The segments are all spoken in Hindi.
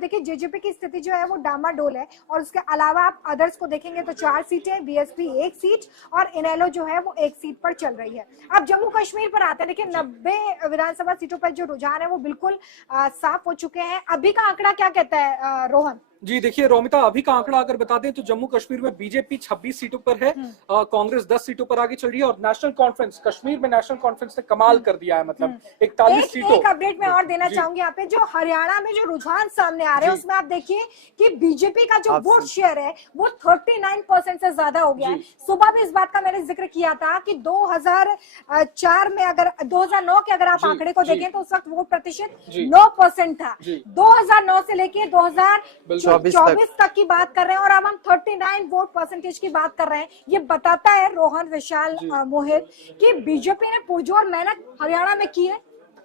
देखिए जेजेपी की स्थिति जो है वो डामाडोल है, और उसके अलावा आप अदर्स को देखेंगे तो 4 सीटें, बीएसपी 1 सीट और इनेलो जो है वो 1 सीट पर चल रही है। अब जम्मू कश्मीर पर आते हैं, देखिए 90 विधानसभा सीटों पर जो रुझान है वो बिल्कुल साफ हो चुके हैं। अभी का आंकड़ा क्या कहता है रोहन? जी देखिए रोमिता, अभी का आंकड़ा अगर बता दें तो जम्मू कश्मीर में बीजेपी 26 सीटों पर है, कांग्रेस 10 सीटों पर आगे चल रही है, और नेशनल कॉन्फ्रेंस, कश्मीर में नेशनल कॉन्फ्रेंस ने कमाल कर दिया है, मतलब 41 सीटों। एक अपडेट में और देना चाहूंगी यहाँ पे, जो हरियाणा में जो रुझान सामने आ रहे हैं उसमें आप देखिए कि बीजेपी का जो वोट शेयर है वो 39% से ज्यादा हो गया है। सुबह भी इस बात का मैंने जिक्र किया था कि 2004 में अगर 2009 के अगर आप आंकड़े को देखें तो उस वक्त वोट प्रतिशत 9% था। 2009 से लेके 2024 तक की बात कर रहे हैं और अब हम 39 वोट परसेंटेज की बात कर रहे हैं। ये बताता है रोहन, विशाल, मोहित कि बीजेपी ने पुरजोर मेहनत हरियाणा में की है।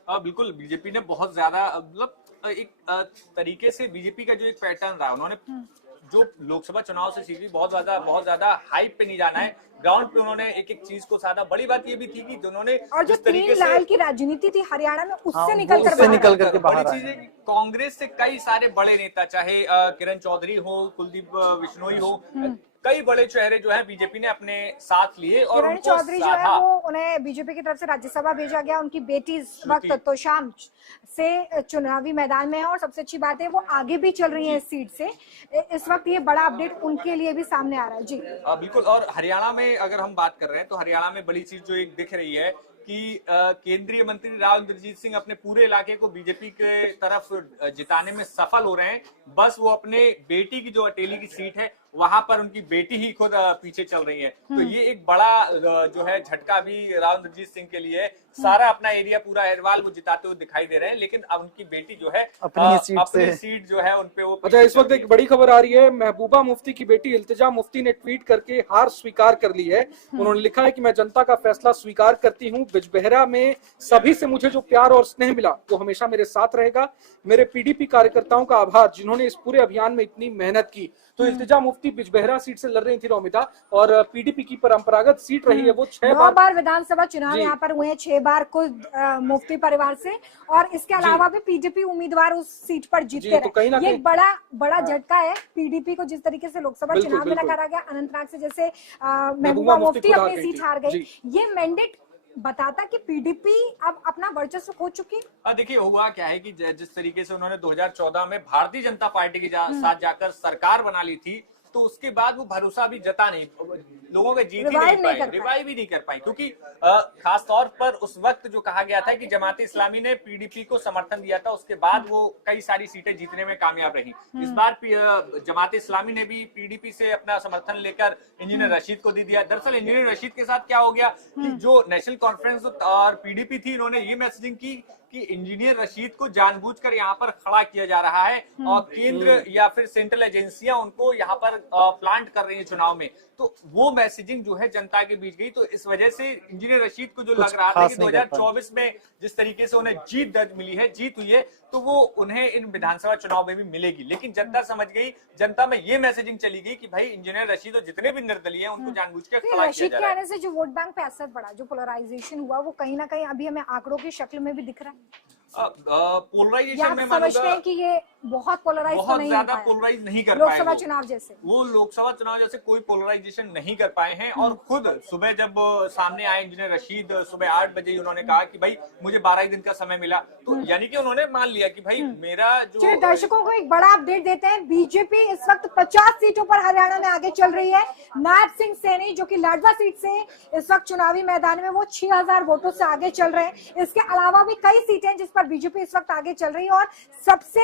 बिल्कुल, बीजेपी ने बहुत ज्यादा, मतलब एक तरीके से बीजेपी का जो एक पैटर्न रहा, उन्होंने जो लोकसभा चुनाव से सीखी, बहुत ज्यादा हाइप पे नहीं जाना है, ग्राउंड पे उन्होंने एक एक चीज को साधा। बड़ी बात ये भी थी कि उन्होंने और जो तीन लाल की राजनीति थी हरियाणा में उससे निकल कर बाहर चीज है कि कांग्रेस से कई सारे बड़े नेता, चाहे किरण चौधरी हो, कुलदीप बिश्नोई हो, कई बड़े चेहरे जो है बीजेपी ने अपने साथ लिए। और किरण चौधरी जो है वो उन्हें बीजेपी की तरफ से राज्यसभा भेजा गया। उनकी बेटी इस वक्त तोशाम से चुनावी मैदान में है और सबसे अच्छी बात है वो आगे भी चल रही है इस सीट से। इस वक्त ये बड़ा अपडेट उनके लिए भी सामने आ रहा है। जी बिल्कुल। और हरियाणा में अगर हम बात कर रहे हैं तो हरियाणा में बड़ी चीज जो एक दिख रही है कि केंद्रीय मंत्री राव इंद्रजीत सिंह अपने पूरे इलाके को बीजेपी के तरफ जिताने में सफल हो रहे हैं। बस वो अपने बेटी की जो अटेली की सीट है वहां पर उनकी बेटी ही खुद पीछे चल रही है। तो ये एक बड़ा जो है झटका भी राव इंद्रजीत सिंह के लिए। सारा अपना एरिया, पूरा अहरवाल वो जिताते हुए दिखाई दे रहे हैं, लेकिन अब उनकी बेटी जो है अपनी सीट जो है उनपे वो। अच्छा, इस वक्त एक बड़ी खबर आ रही है, महबूबा मुफ्ती की बेटी इल्तिजा मुफ्ती ने ट्वीट करके हार स्वीकार कर ली है। उन्होंने लिखा है कि मैं जनता का फैसला स्वीकार करती हूँ। बिजबहरा में सभी से मुझे जो प्यार और स्नेह मिला वो हमेशा मेरे साथ रहेगा। मेरे पीडीपी कार्यकर्ताओं का आभार जिन्होंने इस पूरे अभियान में इतनी मेहनत की। तो इल्तिजा मुफ्ती बिजबहरा सीट से लड़ रही थी रोमिता, और पीडीपी की परंपरागत सीट रही है वो 6 बार विधानसभा चुनाव यहाँ पर हुए हैं, 6 बार खुद मुफ्ती परिवार से, और इसके अलावा भी पीडीपी उम्मीदवार उस सीट पर जीतते रहे। ये बड़ा झटका है पीडीपी को, जिस तरीके से लोकसभा चुनाव में नकारा गया। अनंतनाग से जैसे महबूबा मुफ्ती अपनी सीट हार गई। ये मैंडेट बताता कि पीडीपी अब अपना वर्चस्व खो चुकी। देखिए हुआ क्या है कि जिस तरीके से उन्होंने 2014 में भारतीय जनता पार्टी के साथ जाकर सरकार बना ली थी, तो उसके बाद वो भरोसा भी जता नहीं, लोगों के जीत ही नहीं पाए, रिवाइव ही नहीं कर पाई। क्योंकि खास तौर पर उस वक्त जो कहा गया था कि जमात इस्लामी ने पीडीपी को समर्थन दिया था, उसके बाद वो कई सारी सीटें जीतने में कामयाब रही। इस बार जमात इस्लामी ने भी पीडीपी से अपना समर्थन लेकर इंजीनियर रशीद को दे दिया। दरअसल इंजीनियर रशीद के साथ क्या हो गया कि जो नेशनल कॉन्फ्रेंस और पीडीपी थी, इन्होंने ये मैसेजिंग की कि इंजीनियर रशीद को जानबूझकर यहाँ पर खड़ा किया जा रहा है और केंद्र या फिर सेंट्रल एजेंसियां उनको यहाँ पर प्लांट कर रही है चुनाव में। तो वो मैसेजिंग जो है जनता के बीच गई। तो इस वजह से इंजीनियर रशीद को जो लग रहा था कि 2024 में जिस तरीके से उन्हें जीत दर्ज मिली है, जीत हुई है, तो वो उन्हें इन विधानसभा चुनाव में भी मिलेगी। लेकिन जनता समझ गई, जनता में ये मैसेजिंग चली गई कि भाई इंजीनियर रशीद और जितने भी निर्दलीय हैं उनको जानबूझकर खड़ा किया जा रहा है। रशीद के आने से जो वोट बैंक पे असर पड़ा, जो पोलराइजेशन हुआ, वो कहीं ना कहीं अभी हमें आंकड़ों की शक्ल में भी दिख रहा है। पोलराइजेशन में समझते हैं कि ये बहुत पोलराइज बहुत ज्यादा पोलराइज नहीं कर पाए लोकसभा चुनाव जैसे। वो लोकसभा चुनाव जैसे कोई पोलराइजेशन नहीं कर पाए हैं। और खुद सुबह जब सामने आए इंजीनियर रशीद, सुबह 8 बजे उन्होंने कहा कि भाई मुझे 12 ही दिन का समय मिला। तो यानी कि उन्होंने मान लिया कि भाई मेरा जो। दर्शकों को एक बड़ा अपडेट देते हैं, बीजेपी इस वक्त 50 सीटों पर हरियाणा में आगे चल रही है। नायब सिंह सैनी जो कि लाडवा सीट से इस वक्त चुनावी मैदान में, वो 6000 वोटों से आगे चल रहे हैं। इसके अलावा भी कई सीटें जिस पर बीजेपी इस वक्त आगे चल रही है। और सबसे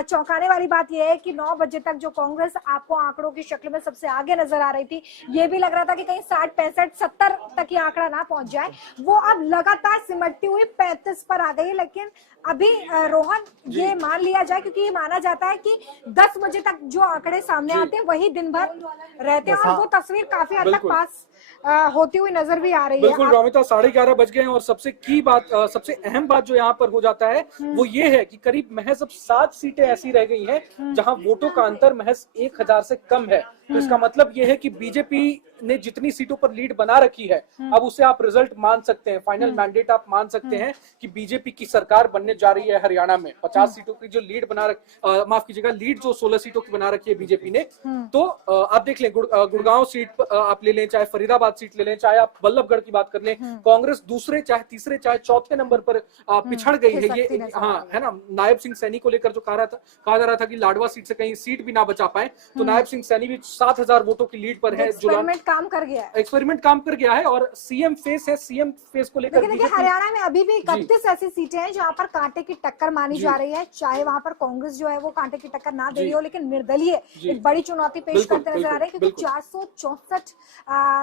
चौंकाने वाली बात यह है कि 9 बजे तक जो कांग्रेस आपको आंकड़ों की शक्ल में सबसे आगे नजर आ रही थी, ये भी लग रहा था कि कहीं 60, 65, 70 तक ये आंकड़ा ना पहुंच जाए, वो अब लगातार सिमटती हुई 35 पर आ गई है। लेकिन अभी रोहन ये मान लिया जाए, क्योंकि ये माना जाता है कि 10 बजे तक जो आंकड़े सामने आते हैं वही दिन भर रहते हैं, और वो तस्वीर काफी हद तक पास होती हुई नजर भी आ रही है। बिल्कुल रोमिता, 11:30 बज गए हैं और सबसे अहम बात जो यहाँ पर हो जाता है वो ये है कि करीब महज अब 7 सीटें ऐसी रह गई हैं जहां वोटों का अंतर महज 1000 से कम है। तो इसका मतलब ये है कि बीजेपी ने जितनी सीटों पर लीड बना रखी है, अब उसे आप रिजल्ट मान सकते हैं, फाइनल मैंडेट आप मान सकते हैं कि बीजेपी की सरकार बनने जा रही है हरियाणा में। 50 सीटों की जो लीड माफ कीजिएगा, लीड जो 16 सीटों की बना रखी है बीजेपी ने, तो आप देख लें गुड़गांव सीट आप ले लें, चाहे फरीदाबाद सीट ले लें, चाहे आप बल्लभगढ़ की बात कर लें, कांग्रेस दूसरे चाहे तीसरे चाहे चौथे नंबर पर पिछड़ गई है। ये हाँ है ना, नायब सिंह सैनी को लेकर जो कहा जा रहा था कि लाडवा सीट से कहीं सीट भी ना बचा पाए, तो नायब सिंह सैनी भी 7,000 वोटों की लीड पर है। एक्सपेरिमेंट काम कर गया है, एक्सपेरिमेंट काम कर गया है और सीएम फेस है, सीएम फेस को लेकर देखिए हरियाणा में अभी भी 31 ऐसी सीटें हैं जहां पर कांटे की टक्कर मानी जा रही है, चाहे वहां पर कांग्रेस जो है वो कांटे की टक्कर ना दे रही हो, लेकिन निर्दलीय एक बड़ी चुनौती पेश करते नजर आ रहे हैं, क्योंकि 464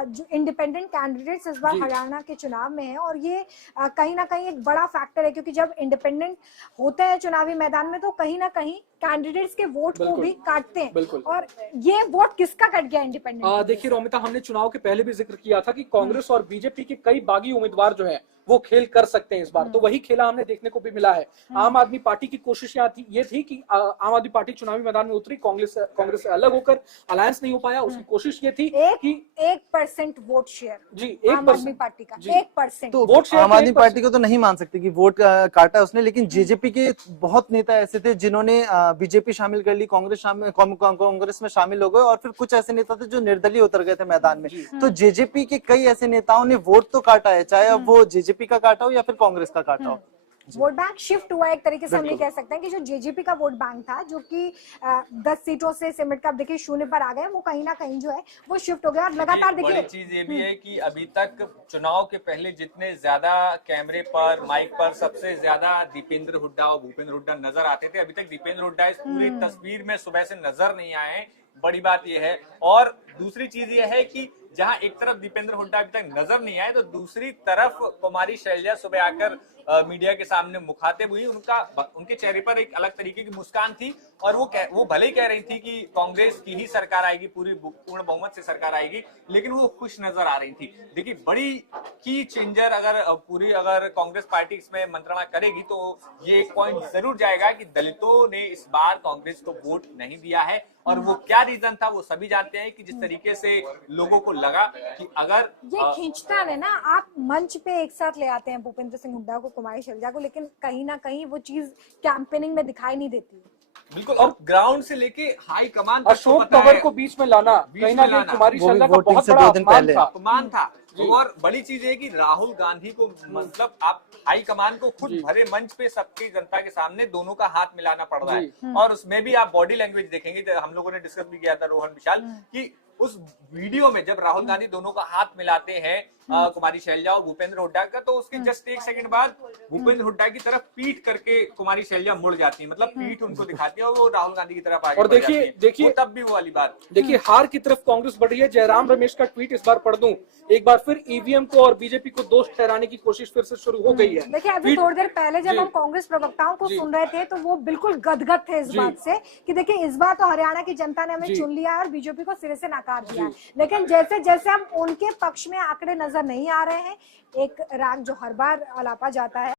जो इंडिपेंडेंट कैंडिडेट्स इस बार हरियाणा के चुनाव में है। और ये कहीं ना कहीं एक बड़ा फैक्टर है, क्योंकि जब इंडिपेंडेंट होते हैं चुनावी मैदान में तो कहीं ना कहीं कैंडिडेट्स के वोट को भी काटते हैं, और ये वोट किसका कट गया इंडिपेंडेंट? देखिए रोमिता, हमने चुनाव के पहले भी जिक्र किया था कि कांग्रेस और बीजेपी के कई बागी उम्मीदवार जो हैं वो खेल कर सकते हैं इस बार, तो वही खेला हमने देखने को भी मिला है। आम आदमी पार्टी की कोशिश ये थी कि आम आदमी पार्टी चुनावी मैदान में उतरी, कांग्रेस से अलग होकर अलायंस नहीं हो पाया, उसकी कोशिश ये थी कि 1% वोट शेयर जी आम आदमी पार्टी का 1%। तो वोट शेयर आम आदमी पार्टी को तो नहीं मान सकते कि वोट काटा उसने, लेकिन जेजेपी के बहुत नेता ऐसे थे जिन्होंने बीजेपी शामिल कर ली, कांग्रेस में शामिल हो गए, और फिर कुछ ऐसे नेता थे जो निर्दलीय उतर गए थे मैदान में। तो जेजेपी के कई ऐसे नेताओं ने वोट तो काटा है, चाहे अब वो जेजेपी का काटा हो या फिर कांग्रेस का काटा हो। वोट बैंक शिफ्ट हुआ एक तरीके से हम ये कह सकते हैं कि जो जेजेपी का वोट बैंक था, जो कि 10 सीटों से सिमट कर देखिए 0 पर आ गए, वो कहीं ना कहीं जो है वो शिफ्ट हो गया। और लगातार देखिए बड़ी चीज ये भी है कि अभी तक चुनाव के पहले जितने ज्यादा कैमरे पर, माइक पर सबसे ज्यादा दीपेंद्र हुड्डा और भूपेंद्र हुड्डा नजर आते थे, अभी तक दीपेंद्र हुड्डा इस पूरी तस्वीर में सुबह से नजर नहीं आए हैं। बड़ी बात यह है। और दूसरी चीज यह है कि जहां एक तरफ दीपेंद्र हुड्डा अभी तक नजर नहीं आए, तो दूसरी तरफ कुमारी शैलजा सुबह आकर मीडिया के सामने मुखातिब हुई। उनके चेहरे पर एक अलग तरीके की मुस्कान थी, और वो भले ही कह रही थी कि कांग्रेस की ही सरकार आएगी, पूर्ण बहुमत से सरकार आएगी, लेकिन वो खुश नजर आ रही थी। देखिए बड़ी की चेंजर अगर कांग्रेस पार्टी इसमें मंत्रणा करेगी, तो ये एक पॉइंट जरूर जाएगा कि दलितों ने इस बार कांग्रेस को वोट नहीं दिया है। और वो क्या रीजन था वो सभी जानते हैं, कि जिस तरीके से लोगों को लगा कि अगर ये खींचता है ना, आप मंच पे एक साथ ले आते हैं भूपेंद्र सिंह हुड्डा को, कुमारी शैलजा को, लेकिन कहीं ना कहीं वो चीज कैंपेनिंग में दिखाई नहीं देती। बिल्कुल, और ग्राउंड से लेके हाई कमान अशोक तंवर को बीच में लाना कहीं ना कहीं कुमारी शैलजा का बहुत बड़ा अपमान था। और बड़ी चीज है कि राहुल गांधी को, मतलब आप हाई कमान को खुद भरे मंच पे सबकी जनता के सामने दोनों का हाथ मिलाना पड़ रहा है। और उसमें भी आप बॉडी लैंग्वेज देखेंगे, हम लोगों ने डिस्कस भी किया था रोहन विशाल, कि उस वीडियो में जब राहुल गांधी दोनों का हाथ मिलाते हैं कुमारी शैलजा और भूपेंद्र हुड्डा का, तो उसके जस्ट 1 सेकंड बाद भूपेंद्र हुड्डा की तरफ पीठ करके कुमारी शैलजा मुड़ जाती है, मतलब पीठ उनको दिखाती है और वो राहुल गांधी की तरफ आगे और देखिए तब भी वो वाली बात, देखिए हार की तरफ कांग्रेस बढ़ रही है। जयराम रमेश का ट्वीट इस बार पढ़ दूं एक बार फिर, ईवीएम को और बीजेपी को दोष ठहराने की कोशिश फिर से शुरू हो गई है। देखिए अभी थोड़ी देर पहले जब हम कांग्रेस प्रवक्ताओं को सुन रहे थे, तो वो बिल्कुल गदगद थे इस बात से कि देखिए इस बार तो हरियाणा की जनता ने हमें चुन लिया है और बीजेपी को सिरे से नकार दिया है। लेकिन जैसे जैसे हम उनके पक्ष में आंकड़े नजर नहीं आ रहे हैं, एक राग जो हर बार अलापा जाता है